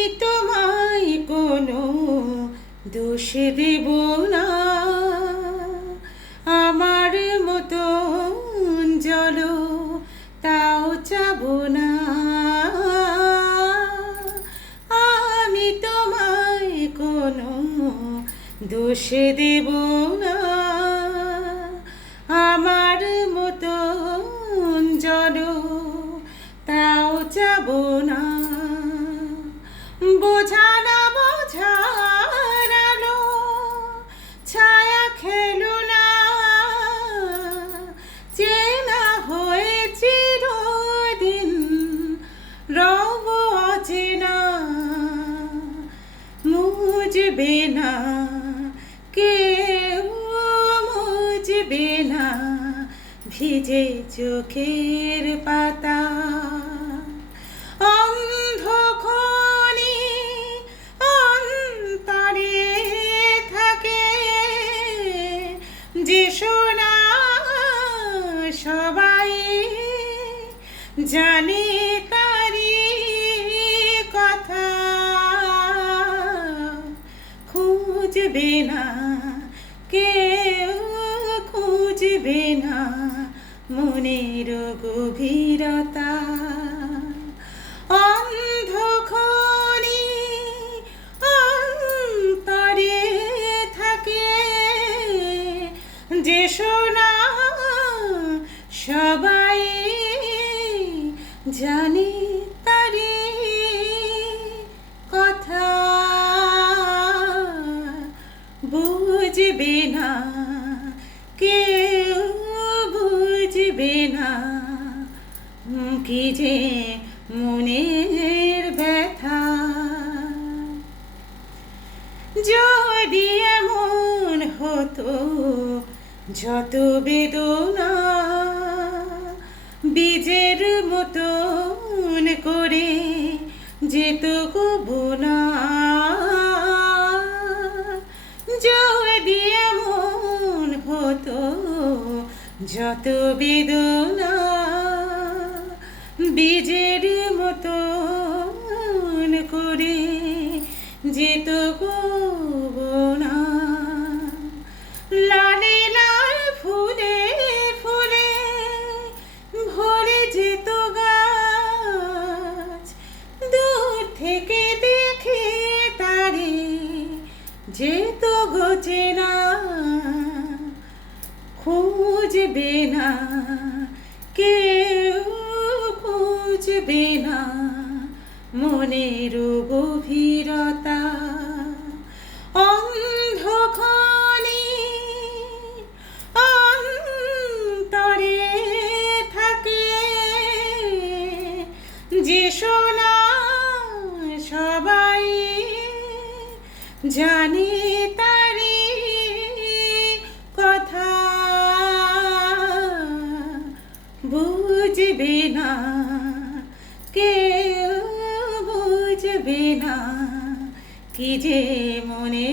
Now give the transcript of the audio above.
আমি তোমায় কোনো দোষ দেব না, আমার মতন জলো তাও চাবো না। আমি তোমায় কোনো দোষ দেব না, আমার মতন জলো তাও চাবো না। বোঝা না বোঝার আলো ছায়া খেলো না, চেনা হয়ে চিরদিন রব অচেনা। মুছবে না কেউ, মুছবে না ভিজে চোখের পাতা। অন্ধক্ষণে অন্তরে থাকে যে সোনা, সবাই জানে তারি কথা। খুঁজবে না কেউ, খুঁজবে না মনের গভীরতা। অন্ধক্ষণে অন্তরে থাকে যে সোনা, সবাই জানে তারি কথা। বুঝবে না কেউ, বুঝবে না কি যে মনের ব্যথা। যদি এমন হতো যত বেদনা বীজের মতন করে যেত কবু না। যদি এমন হতো যত বেদনা বীজের মতন করে যেত কবু না। লালে লাল ফুলে ফুলে ভরে যেত গাছ, দূর থেকে দেখে তারে যেত গোচেনা। খুঁজবে না কেউ, খুঁজবে না মনের গভীরতা। অন্ধক্ষণে অন্তরে থাকে যে সোনা, সবাই জানে তারি কথা। বুঝবে না কেউ, বুঝবে না কি যে মনে